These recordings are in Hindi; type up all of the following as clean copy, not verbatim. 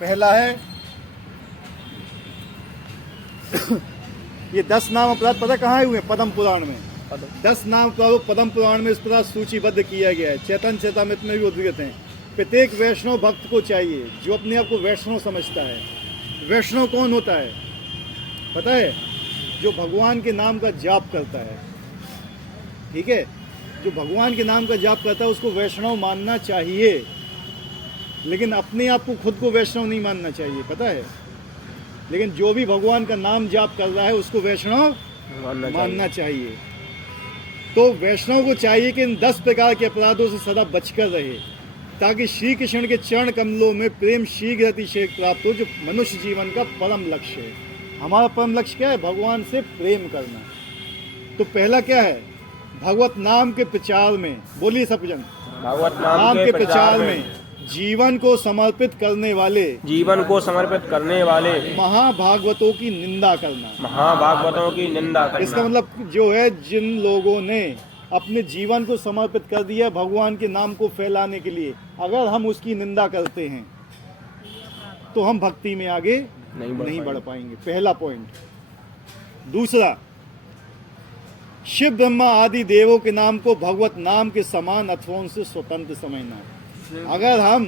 पहला है ये 10 नाम अपराध पता कहाँ हुए? पद्म पुराण में 10 नाम अपराध पद्म पुराण में इस प्रकार सूचीबद्ध किया गया है। चैतन्य चेतामृत में भी उद्धृत हैं। प्रत्येक वैष्णव भक्त को चाहिए जो अपने आप को वैष्णव समझता है। वैष्णव कौन होता है पता है? जो भगवान के नाम का जाप करता है। ठीक है, जो भगवान के नाम का जाप करता है उसको वैष्णव मानना चाहिए, लेकिन अपने आप को खुद को वैष्णव नहीं मानना चाहिए, पता है? लेकिन जो भी भगवान का नाम जाप कर रहा है उसको वैष्णव मानना चाहिए। तो वैष्णव को चाहिए कि इन 10 प्रकार के अपराधों से सदा बचकर रहे, ताकि श्री कृष्ण के चरण कमलों में प्रेम शीघ्र अतिशय प्राप्त हो, जो मनुष्य जीवन का परम लक्ष्य है। हमारा परम लक्ष्य क्या है? भगवान से प्रेम करना। तो पहला क्या है? भगवत नाम के प्रचार में, बोलिए सब जन, भगवत नाम के प्रचार में जीवन को समर्पित करने वाले महाभागवतों की निंदा करना। महाभागवतों की निंदा करना। इसका मतलब जो है, जिन लोगों ने अपने जीवन को समर्पित कर दिया भगवान के नाम को फैलाने के लिए, अगर हम उसकी निंदा करते हैं तो हम भक्ति में आगे नहीं बढ़ पाएंगे। पहला पॉइंट। दूसरा, शिव ब्रह्मा आदि देवों के नाम को भगवत नाम के समान अथवा उनसे स्वतंत्र समझना। अगर हम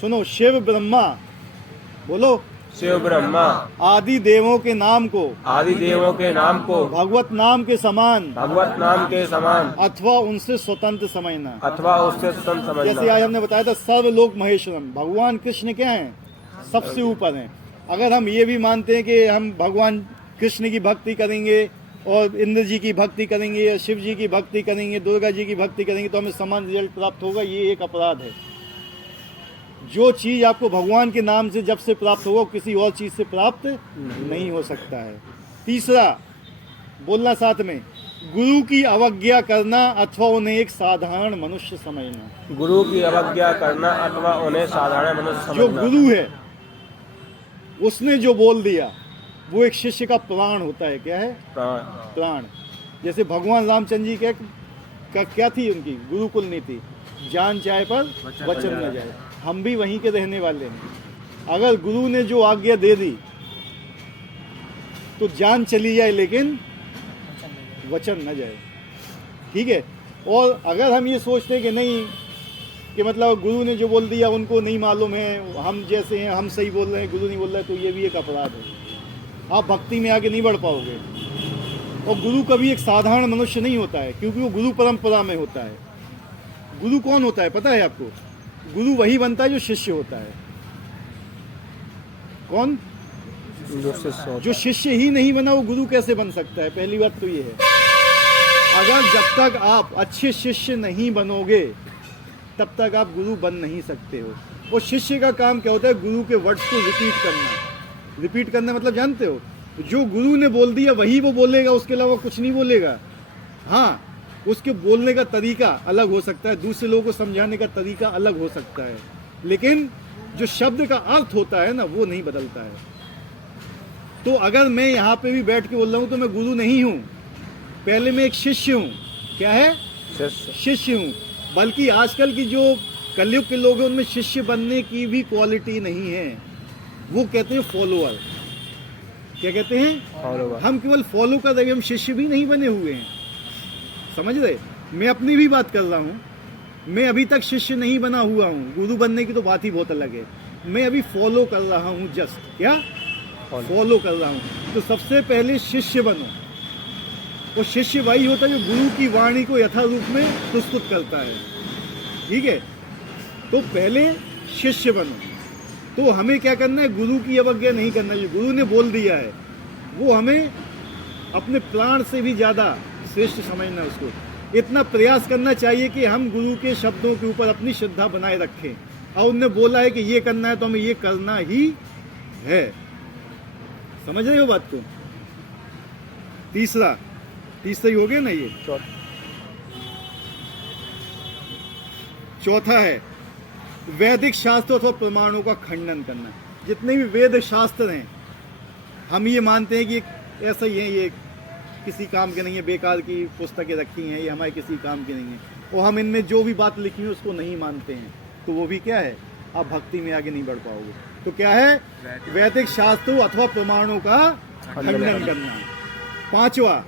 सुनो, शिव ब्रह्मा, बोलो, शिव ब्रह्मा आदि देवों के नाम को भगवत नाम के समान अथवा उनसे स्वतंत्र समझना। जैसे आज हमने बताया था, सर्वलोक महेश्वरम, भगवान कृष्ण क्या हैं? सबसे ऊपर हैं। अगर हम ये भी मानते हैं कि हम भगवान कृष्ण की भक्ति करेंगे और इंद्र जी की भक्ति करेंगे या शिव जी की भक्ति करेंगे, दुर्गा जी की भक्ति करेंगे, तो हमें समान रिजल्ट प्राप्त होगा, ये एक अपराध है। जो चीज़ आपको भगवान के नाम से जब से प्राप्त होगा, किसी और चीज़ से प्राप्त नहीं हो सकता है। तीसरा, बोलना साथ में, गुरु की अवज्ञा करना अथवा उन्हें एक साधारण मनुष्य समझना। गुरु की अवज्ञा करना अथवा उन्हें साधारण मनुष्य समझना। जो गुरु है उसने जो बोल दिया वो एक शिष्य का प्राण होता है। क्या है? प्राण। जैसे भगवान रामचंद्र जी का क्या थी उनकी गुरुकुल नीति? जान चाहे पर वचन न जाए। हम भी वहीं के रहने वाले हैं। अगर गुरु ने जो आज्ञा दे दी तो जान चली जाए लेकिन वचन न जाए। ठीक है? और अगर हम ये सोचते हैं कि नहीं, कि मतलब गुरु ने जो बोल दिया उनको नहीं मालूम है, हम जैसे हैं, हम सही बोल रहे हैं, गुरु नहीं बोल रहा है, तो ये भी एक अपराध है। आप भक्ति में आगे नहीं बढ़ पाओगे। और गुरु कभी एक साधारण मनुष्य नहीं होता है, क्योंकि वो गुरु परंपरा में होता है। गुरु कौन होता है पता है आपको? गुरु वही बनता है जो शिष्य होता है। कौन? जो शिष्य ही नहीं बना वो गुरु कैसे बन सकता है? पहली बात तो ये है। अगर जब तक आप अच्छे शिष्य नहीं बनोगे तब तक आप गुरु बन नहीं सकते हो। और शिष्य का काम क्या होता है? गुरु के वर्ड्स को रिपीट करना। रिपीट करना मतलब जानते हो? जो गुरु ने बोल दिया वही वो बोलेगा, उसके अलावा कुछ नहीं बोलेगा। हाँ, उसके बोलने का तरीका अलग हो सकता है, दूसरे लोगों को समझाने का तरीका अलग हो सकता है, लेकिन जो शब्द का अर्थ होता है ना, वो नहीं बदलता है। तो अगर मैं यहाँ पे भी बैठ के बोल रहा हूँ तो मैं गुरु नहीं हूँ, पहले मैं एक शिष्य हूँ। क्या है? शिष्य हूँ। बल्कि आजकल की जो कलयुग के लोग हैं उनमें शिष्य बनने की भी क्वालिटी नहीं है। वो कहते हैं फॉलोअर। क्या कहते हैं? फॉलोअर। हम केवल फॉलो कर रहे हैं, हम शिष्य भी नहीं बने हुए हैं। समझ रहे? मैं अपनी भी बात कर रहा हूँ। मैं अभी तक शिष्य नहीं बना हुआ हूँ। गुरु बनने की तो बात ही बहुत अलग है। मैं अभी फॉलो कर रहा हूँ, जस्ट क्या फॉलो कर रहा हूँ। तो सबसे पहले शिष्य बनो। वो शिष्य वही होता है जो गुरु की वाणी को यथा रूप में प्रस्तुत करता है। ठीक है? तो पहले शिष्य बनो। तो हमें क्या करना है? गुरु की अवज्ञा नहीं करना। जो गुरु ने बोल दिया है वो हमें अपने प्राण से भी ज़्यादा श्रेष्ठ समझना। उसको इतना प्रयास करना चाहिए कि हम गुरु के शब्दों के ऊपर अपनी श्रद्धा बनाए रखें। और उनने बोला है कि ये करना है तो हमें ये करना ही है। समझ रहे हो बात को? तीसरा ही हो गया ना ये? चौथा है वैदिक शास्त्र अथवा प्रमाणों का खंडन करना। जितने भी वेद शास्त्र हैं हम ये मानते हैं कि ऐसा ही है, ये किसी काम के नहीं है, बेकार की पुस्तकें रखी हैं, ये हमारे किसी काम की नहीं है, और हम इनमें जो भी बात लिखी है उसको नहीं मानते हैं, तो वो भी क्या है? आप भक्ति में आगे नहीं बढ़ पाओगे। तो क्या है? वैदिक शास्त्रों अथवा प्रमाणों का खंडन करना। पांचवा,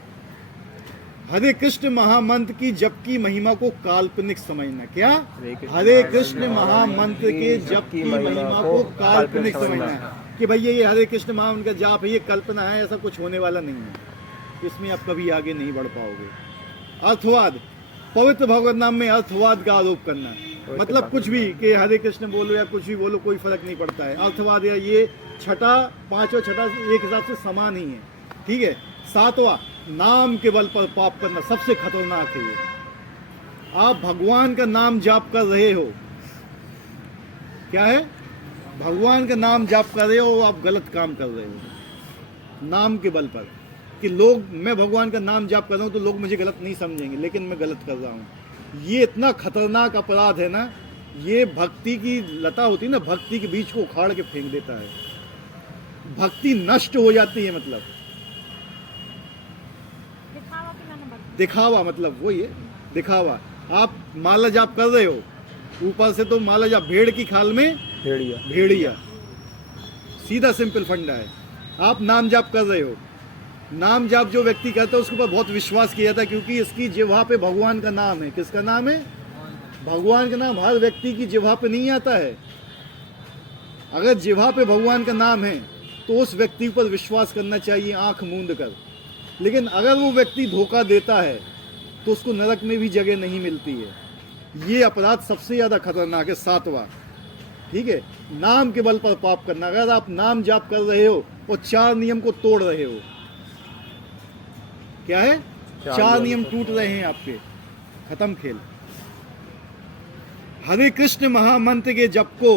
हरे कृष्ण महामंत्र की जप की महिमा को काल्पनिक समझना। क्या? हरे कृष्ण महामंत्र के जप की महिमा को काल्पनिक समझना कि भैया ये हरे कृष्ण महामंत्र का जाप है, ये कल्पना है, ऐसा कुछ होने वाला नहीं है। इसमें आप कभी आगे नहीं बढ़ पाओगे। अर्थवाद, पवित्र भगवत नाम में अर्थवाद का आरोप करना, मतलब कुछ भी कि हरे कृष्ण बोलो या कुछ भी बोलो, कोई फर्क नहीं पड़ता है। अर्थवाद या ये छठा, पांचवा छठा एक हिसाब से समान ही है, ठीक है। सातवां, नाम के बल पर पाप करना, सबसे खतरनाक है ये। आप भगवान का नाम जाप कर रहे हो, क्या है? भगवान का नाम जाप कर रहे हो, आप गलत काम कर रहे हो नाम के बल पर, कि लोग, मैं भगवान का नाम जाप कर रहा हूं तो लोग मुझे गलत नहीं समझेंगे, लेकिन मैं गलत कर रहा हूं। ये इतना खतरनाक अपराध है ना, ये भक्ति की लता होती है ना, भक्ति के बीच को उखाड़ के फेंक देता है, भक्ति नष्ट हो जाती है। मतलब दिखावा, मतलब वही है दिखावा। आप माला जाप कर रहे हो, ऊपर से तो माला जाप, भेड़ की खाल में भेड़िया, सीधा सिंपल फंडा है। आप नाम जाप कर रहे हो, नाम जाप जो व्यक्ति कहता है उसके ऊपर बहुत विश्वास किया जाता है, क्योंकि इसकी जिह्वा पे भगवान का नाम है। किसका नाम है? भगवान का नाम हर व्यक्ति की जिह्वा पे नहीं आता है। अगर जिह्वा पे भगवान का नाम है तो उस व्यक्ति पर विश्वास करना चाहिए आंख मूंद कर। लेकिन अगर वो व्यक्ति धोखा देता है तो उसको नरक में भी जगह नहीं मिलती है। ये अपराध सबसे ज्यादा खतरनाक है। सातवां, ठीक है, नाम के बल पर पाप करना। अगर आप नाम जाप कर रहे हो और 4 नियम को तोड़ रहे हो, क्या है? 4 नियम टूट रहे हैं आपके, खत्म खेल। हरे कृष्ण महामंत्र के जप को,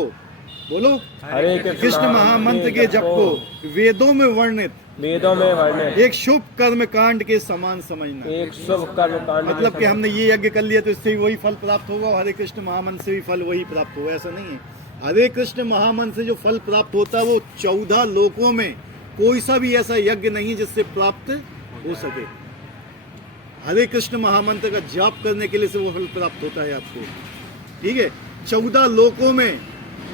बोलो, हरे कृष्ण महामंत्र के जप को वेदों में वर्णित एक शुभ कर्म कांड के समान समझना। एक शुभ कर्म कांड, मतलब कि हमने ये यज्ञ कर लिया तो इससे भी वही फल प्राप्त होगा, और हरे कृष्ण महामंत्र से भी फल वही प्राप्त होगा, ऐसा नहीं है। हरे कृष्ण महामंत्र से जो फल प्राप्त होता है वो 14 लोकों में कोई सा भी ऐसा यज्ञ नहीं है जिससे प्राप्त हो सके। हरे कृष्ण महामंत्र का जाप करने के लिए से वो फल प्राप्त होता है आपको, ठीक है। 14 लोकों में,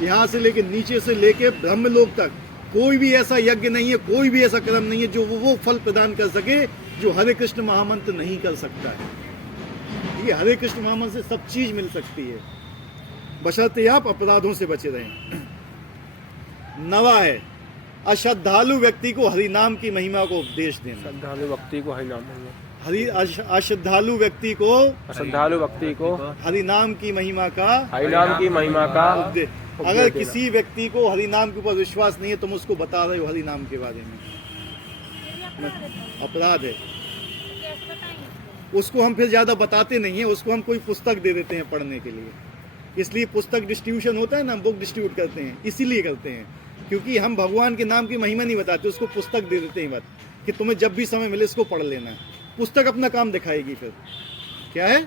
यहाँ से लेके नीचे से लेके ब्रह्मलोक तक कोई भी ऐसा यज्ञ नहीं है, कोई भी ऐसा कर्म नहीं है जो वो फल प्रदान कर सके जो हरे कृष्ण महामंत्र नहीं कर सकता है। ठीक है, हरे कृष्ण महामंत्र से सब चीज मिल सकती है, बशर्ते आप अपराधों से बचे रहें। नवा है, अश्रद्धालु व्यक्ति को हरिनाम की महिमा को उपदेश देना। श्रद्धालु व्यक्ति को हरिनाम, अश्रद्धालु व्यक्ति को हरिनाम की महिमा का उपदेश। अगर किसी व्यक्ति को हरिनाम के ऊपर विश्वास नहीं है, तुम उसको बता रहे हो हरिनाम के बारे में, अपराध है। उसको हम फिर ज्यादा बताते नहीं है, उसको हम कोई पुस्तक दे देते हैं पढ़ने के लिए। इसलिए पुस्तक डिस्ट्रीब्यूशन होता है ना, बुक डिस्ट्रीब्यूट करते हैं, इसीलिए करते हैं क्योंकि हम भगवान के नाम की महिमा नहीं बताते, उसको पुस्तक दे देते हैं बस कि तुम्हें जब भी समय मिले इसको पढ़ लेना है। पुस्तक अपना काम दिखाएगी फिर, क्या है,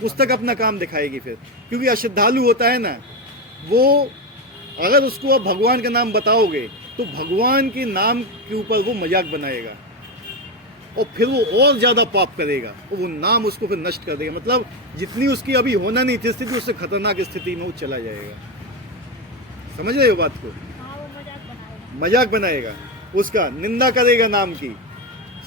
पुस्तक अपना काम दिखाएगी फिर। क्योंकि अश्रद्धालु होता है ना, वो अगर उसको आप भगवान का नाम बताओगे तो भगवान के नाम के ऊपर वो मजाक बनाएगा और फिर वो और ज्यादा पाप करेगा और वो नाम उसको फिर नष्ट कर देगा। मतलब जितनी उसकी अभी होना नहीं थी स्थिति, उससे खतरनाक स्थिति में वो चला जाएगा। समझ रहे हो बात को? मजाक बनाएगा, उसका निंदा करेगा नाम की,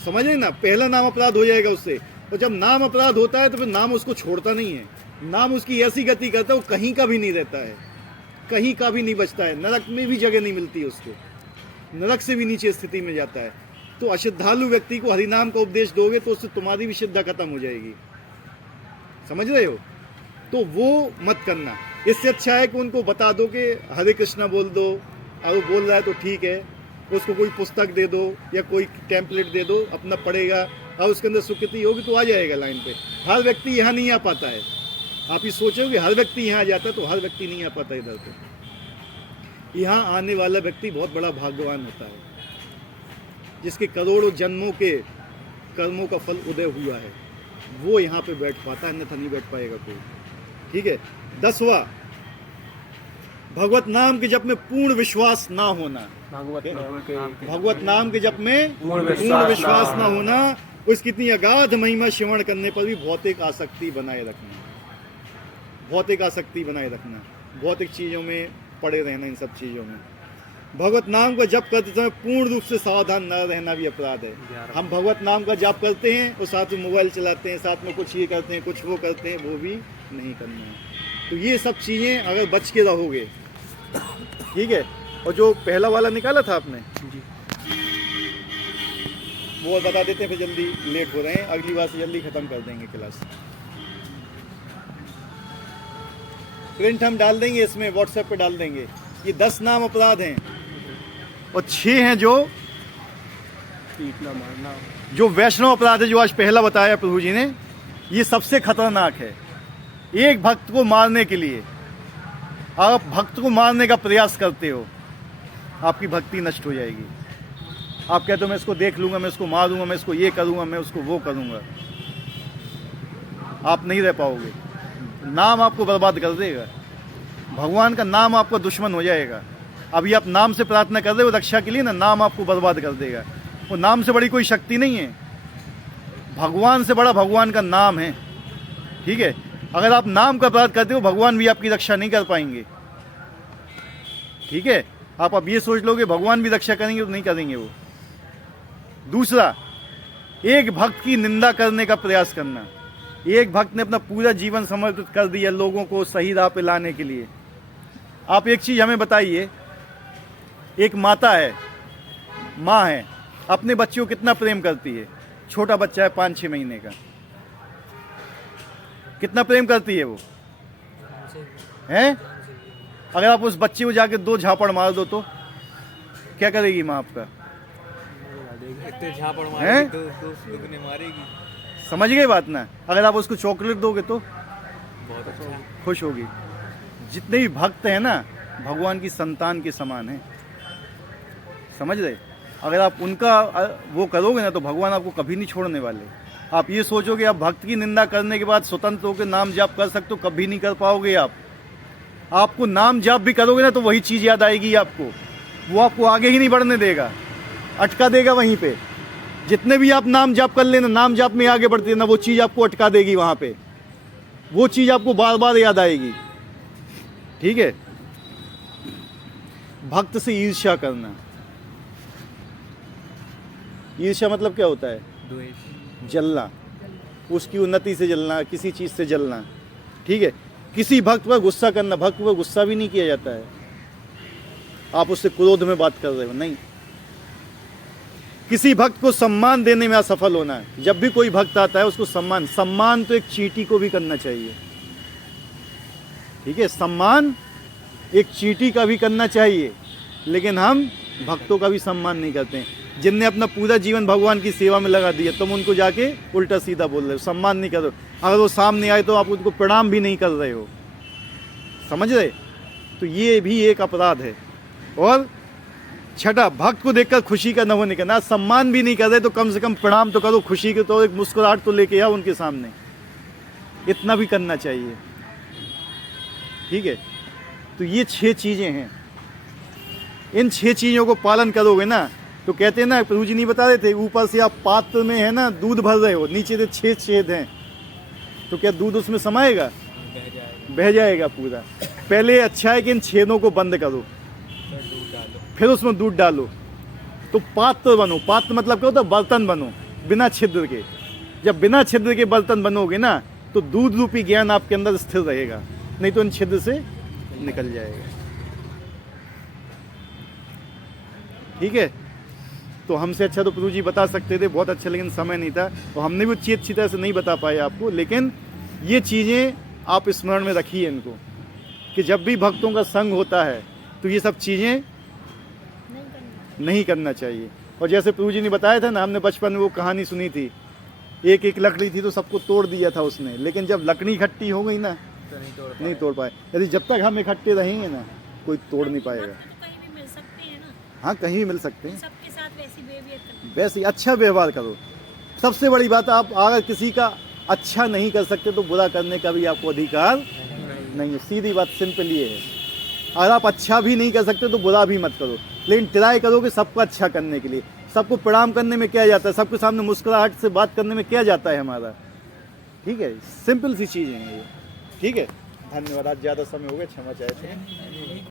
समझ रहे ना, पहला नाम अपराध हो जाएगा उससे। और जब नाम अपराध होता है तो फिर नाम उसको छोड़ता नहीं है, नाम उसकी ऐसी गति करता है वो कहीं का भी नहीं रहता है, कहीं का भी नहीं बचता है, नरक में भी जगह नहीं मिलती उसको, नरक से भी नीचे स्थिति में जाता है। तो अश्रद्धालु व्यक्ति को हरिनाम का उपदेश दोगे तो उससे तुम्हारी भी श्रद्धा खत्म हो जाएगी, समझ रहे हो? तो वो मत करना। इससे अच्छा है कि उनको बता दो कि हरे कृष्णा बोल दो, और वो बोल रहा है तो ठीक है, उसको कोई पुस्तक दे दो या कोई टेम्पलेट दे दो, अपना पढ़ेगा और उसके अंदर स्वीकृति होगी तो आ जाएगा लाइन पे। हर व्यक्ति यहाँ नहीं आ पाता है, आप ये सोचोगे हर व्यक्ति यहाँ आ जाता है तो हर व्यक्ति नहीं आ पाता इधर पे। यहाँ आने वाला व्यक्ति बहुत बड़ा भाग्यवान होता है, जिसके करोड़ों जन्मों के कर्मों का फल उदय हुआ है, वो यहाँ पे बैठ पाता है, अन्यथा नहीं बैठ पाएगा कोई। ठीक है। 10वां, भगवत नाम के जप में पूर्ण विश्वास ना होना। भगवत नाम के जप में पूर्ण विश्वास ना होना, उसकी इतनी अगाध महिमा श्रवण करने पर भी भौतिक आसक्ति बनाए रखना, भौतिक आसक्ति बनाए रखना, भौतिक चीजों में पड़े रहना, इन सब चीजों में। भगवत नाम का जप करते समय पूर्ण रूप से सावधान न रहना भी अपराध है। हम भगवत नाम का जप करते हैं और साथ में मोबाइल चलाते हैं, साथ में कुछ ये करते हैं, कुछ वो करते हैं, वो भी नहीं करना है। तो ये सब चीज़ें अगर बच के रहोगे, ठीक है। और जो पहला वाला निकाला था आपने जी, वो बता देते हैं, फिर जल्दी लेट हो रहे हैं, अगली बार से जल्दी ख़त्म कर देंगे क्लास। प्रिंट हम डाल देंगे, इसमें व्हाट्सएप पे डाल देंगे। ये 10 नाम अपराध हैं और 6 हैं पीटना मारना, जो वैष्णव अपराध है, जो आज पहला बताया प्रभु जी ने। ये सबसे खतरनाक है। एक भक्त को मारने के लिए, आप भक्त को मारने का प्रयास करते हो, आपकी भक्ति नष्ट हो जाएगी। आप कहते हो मैं इसको देख लूंगा, मैं इसको मार दूंगा, मैं इसको ये करूंगा, मैं उसको वो करूंगा, आप नहीं रह पाओगे। नाम आपको बर्बाद कर देगा। भगवान का नाम आपका दुश्मन हो जाएगा। अभी आप नाम से प्रार्थना कर रहे हो रक्षा के लिए ना, नाम आपको बर्बाद कर देगा। वो नाम से बड़ी कोई शक्ति नहीं है, भगवान से बड़ा भगवान का नाम है, ठीक है। अगर आप नाम का अपराध करते हो, भगवान भी आपकी रक्षा नहीं कर पाएंगे, ठीक है। आप अब ये सोच लोगे भगवान भी रक्षा करेंगे, तो नहीं करेंगे वो। दूसरा, एक भक्त की निंदा करने का प्रयास करना। एक भक्त ने अपना पूरा जीवन समर्पित कर दिया लोगों को सही राह पे लाने के लिए। आप एक चीज हमें बताइए, एक माता है, माँ है, अपने बच्चे को कितना प्रेम करती है। छोटा बच्चा है 5-6 महीने का, कितना प्रेम करती है वो, हैं? अगर आप उस बच्चे को जाके 2 झापड़ मार दो तो क्या करेगी माँ आपका? झापड़ हैं? मारेगी, मारेगी। समझ गए बात ना। अगर आप उसको चॉकलेट दोगे तो बहुत अच्छा, खुश होगी। जितने भी भक्त हैं ना, भगवान की संतान के समान हैं, समझ रहे। अगर आप उनका वो करोगे ना, तो भगवान आपको कभी नहीं छोड़ने वाले। आप ये सोचोगे आप भक्त की निंदा करने के बाद स्वतंत्र होकर नाम जाप कर सकते हो, कभी नहीं कर पाओगे आप। आपको नाम जाप भी करोगे ना, तो वही चीज़ याद आएगी आपको, वो आपको आगे ही नहीं बढ़ने देगा, अटका देगा वहीं पे। जितने भी आप नाम जाप कर लेना, नाम जाप में आगे बढ़ते ना, वो चीज़ आपको अटका देगी वहाँ पे, वो चीज़ आपको बार बार याद आएगी, ठीक है। भक्त से ईर्ष्या करना। ईर्ष्या मतलब क्या होता है? द्वेष, जलना, उसकी उन्नति से जलना, किसी चीज़ से जलना, ठीक है। किसी भक्त पर गुस्सा करना। भक्त पर गुस्सा भी नहीं किया जाता है, आप उससे क्रोध में बात कर रहे हो, नहीं। किसी भक्त को सम्मान देने में असफल होना है। जब भी कोई भक्त आता है उसको सम्मान तो एक चींटी को भी करना चाहिए, ठीक है। सम्मान एक चींटी का भी करना चाहिए, लेकिन हम भक्तों का भी सम्मान नहीं करते हैं। जिनने अपना पूरा जीवन भगवान की सेवा में लगा दिया, तुम उनको जाके उल्टा सीधा बोल रहे हो, सम्मान नहीं कर रहे हो। अगर वो सामने आए तो आप उनको प्रणाम भी नहीं कर रहे हो, समझ रहे। तो ये भी एक अपराध है। और छठा, भक्त को देखकर खुशी का न होने का। ना सम्मान भी नहीं कर रहे तो कम से कम प्रणाम तो करो, खुशी के तो एक मुस्कुराहट तो लेके आओ उनके सामने, इतना भी करना चाहिए, ठीक है। तो ये 6 चीज़ें हैं। इन 6 चीज़ों को पालन करोगे ना, तो कहते हैं ना, प्रभु जी नहीं बता रहे थे, ऊपर से आप पात्र में है ना दूध भर रहे हो, नीचे से 6 छेद हैं, तो क्या दूध उसमें समाएगा? बह जाएगा, बह जाएगा पूरा। पहले अच्छा है कि इन छेदों को बंद करो, फिर दूध डालो, फिर उसमें दूध डालो, तो पात्र बनो। पात्र मतलब क्या होता है? बर्तन बनो बिना छिद्र के। जब बिना छिद्र के बर्तन बनोगे ना, तो दूध रूपी ज्ञान आपके अंदर स्थिर रहेगा, नहीं तो इन छिद्र से निकल जाएगा, ठीक है। तो हमसे अच्छा तो प्रभु जी बता सकते थे, बहुत अच्छा, लेकिन समय नहीं था और हमने भी अच्छी तरह से नहीं बता पाए आपको। लेकिन ये चीज़ें आप स्मरण में रखिए इनको, कि जब भी भक्तों का संग होता है तो ये सब चीज़ें नहीं करना चाहिए। और जैसे प्रभु जी ने बताया था ना, हमने बचपन में वो कहानी सुनी थी, एक लकड़ी थी तो सबको तोड़ दिया था उसने, लेकिन जब लकड़ी इकट्ठी हो गई ना, तो नहीं तोड़ पाए। यदि जब तक हम इकट्ठे रहेंगे ना, कोई तोड़ नहीं पाएगा। कहीं भी मिल सकते हैं ना, हाँ, कहीं भी मिल सकते हैं। सबके साथ वैसी बिहेवियर करना। वैसे अच्छा व्यवहार करो। सबसे बड़ी बात, आप अगर किसी का अच्छा नहीं कर सकते तो बुरा करने का भी आपको अधिकार नहीं है। सीधी बात, सिंपल ये है। अगर आप अच्छा भी नहीं कर सकते तो बुरा भी मत करो, लेकिन ट्राई करो कि सबको अच्छा करने के लिए। सबको प्रणाम करने में क्या जाता है, सबके सामने मुस्कुराहट से बात करने में क्या जाता है हमारा, ठीक है। सिंपल सी चीज़ें हैं ये, ठीक है। धन्यवाद। आज ज़्यादा समय हो गया, क्षमा चाहते हैं।